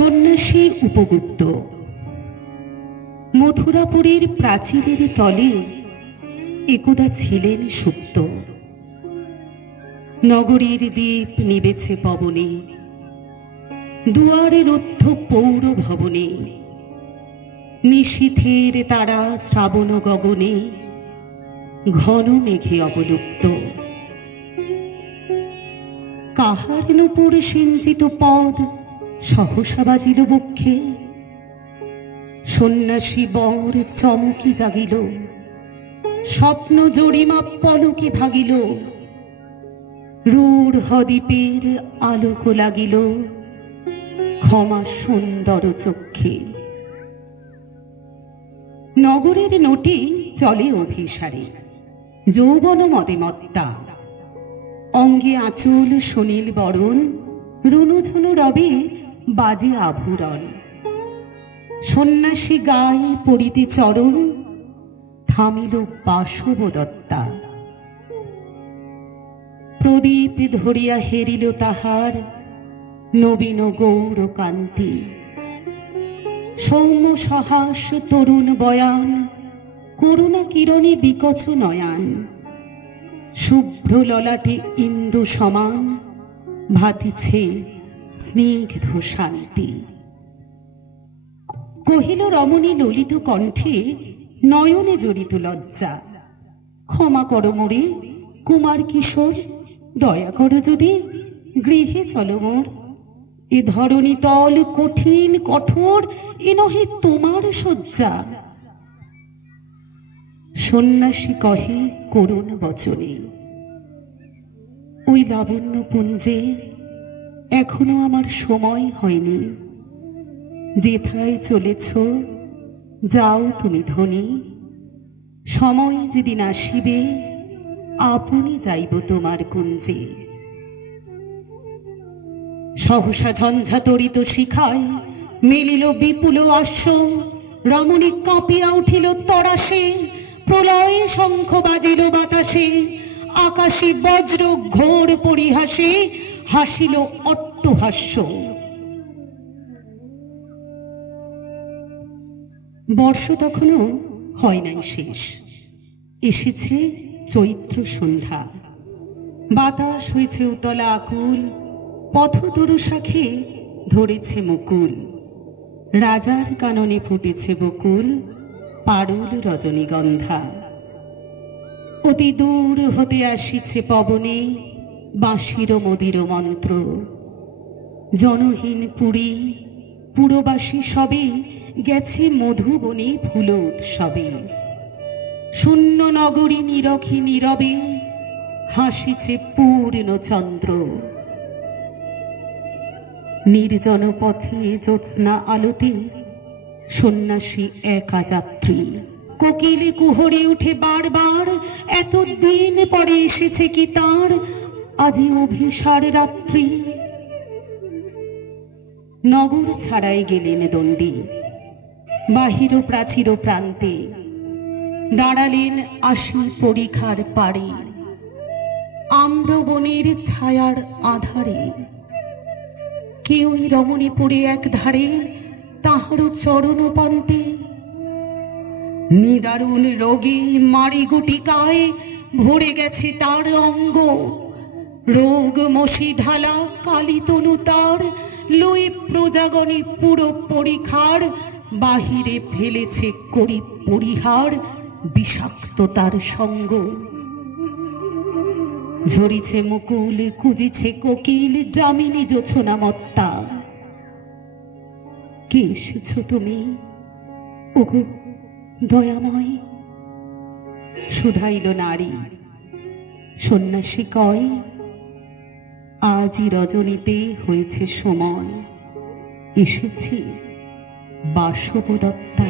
সন্ন্যাসী উপগুপ্ত। মথুরাপুরীর প্রাচীরের তলে একদা ছিলেন সুপ্ত। নগরীর দ্বীপ নিবেছে পবনে, দুয়ারে রুদ্ধ পৌর ভবনে, নিশীথের তারা শ্রাবণ গগনে, ঘন মেঘে অবলুপ্ত। কাহার নূপুর সিঞ্চিত পদ সহসা বাজিল বক্ষে, সন্ন্যাসী বর চমকি জাগিল, স্বপ্ন জরিমা পলকে ভাগিল, রূঢ় দ্বীপের আলোক লাগিল, ক্ষমা সুন্দর চক্ষে। নগরের নটি চলে অভিসারে, যৌবন মদে মত্তা, অঙ্গে আঁচল সুনীল বরণ, রুনুঝুনু রবে বাজে আভূরণ। সন্ন্যাসী গায়ে পড়িতে চরণ, থামিল বাসবদত্তা। প্রদীপ ধরিয়া হেরিল তাহার নবীন গৌর কান্তি। সৌম্য সহাস তরুণ বয়ান, করুণা কিরণে বিকচ নয়ান। শুভ্র ললাটে ইন্দু সমান, ভাতিছে স্নিগ্ধ শান্তি। কহিল রমণী ললিত কণ্ঠে, নয়নে জড়িত লজ্জা। ক্ষমা করো মোরে কুমার কিশোর, দয়া করো যদি গৃহে চলো মোর। এ ধরণী তল কঠিন কঠোর, এ নহে তোমার শয্যা। সন্ন্যাসী কহে করুণ বচনে, ওই লাবণ্য পুঞ্জে এখনো আমার সময় হয়নি। যেথায় চলেছ যাও তুমি ধনী, সময় যেদিন আসিবে আপনি যাইব তোমার কুঞ্জে। সহসা ঝঞ্ঝা তরিত শিখায় মিলিল বিপুল আশ্ব, রমণী কাঁপিয়া উঠিল তরাসে, প্রলয়ে শঙ্খ বাজিল বাতাসে। আকাশে বজ্র ঘোর পরিহাসে, হাসিল অট্টহাস্য। বর্ষ তখনও হয় নাই শেষ, এসেছে চৈত্র সন্ধ্যা। বাতাস হয়েছে উতলা আকুল, পথতরু শাখে ধরেছে মুকুল। রাজার কাননে ফুটেছে বকুল, পারুল রজনীগন্ধা। অতি দূর হতে আসিছে পবনে, বাঁশির মদির মন্ত্র। জনহীন পুরী পুরবাসী সবে, গেছে মধুবনে ফুল উৎসবে। শূন্য নগরী নীরখী নীরবে, হাসিছে পূর্ণ চন্দ্র। নির্জন পথে জ্যোৎস্না আলোতে, সন্ন্যাসী একা যাত্রী। কোকিলে কুহরে উঠে বারবার, এত দিন পরে এসেছে কি তার আজি অভিসার রাত্রি। নগর ছাড়াই গেলেন দণ্ডী, বাহির প্রাচীর প্রান্তে। দাঁড়ালেন আসি পরিখার পারে, আম্রবনের ছায়ার আধারে। কেউই রমণীপুরে এক ধারে, তাহারও চরণ পান্তে। নিদারুণ রোগে মারি গুটিকায়, ভরে গেছে তার অঙ্গ। রোগ মশি ঢালা কালী তনু তার, লয়ে প্রজাগণে পুরো পরিখার। বাহিরে ফেলেছে করি পরিহার, বিষাক্ত তার সঙ্গ। ঝরিছে মুকুল কুজিছে কোকিল, যামিনী জোছনা মত্তা। কে এসেছ তুমি ওগো দয়াময়? শুধাইল নারী। সন্ন্যাসী কয়, আজই রজনীতে হয়েছে সময়, এসেছি বাসবদত্তা।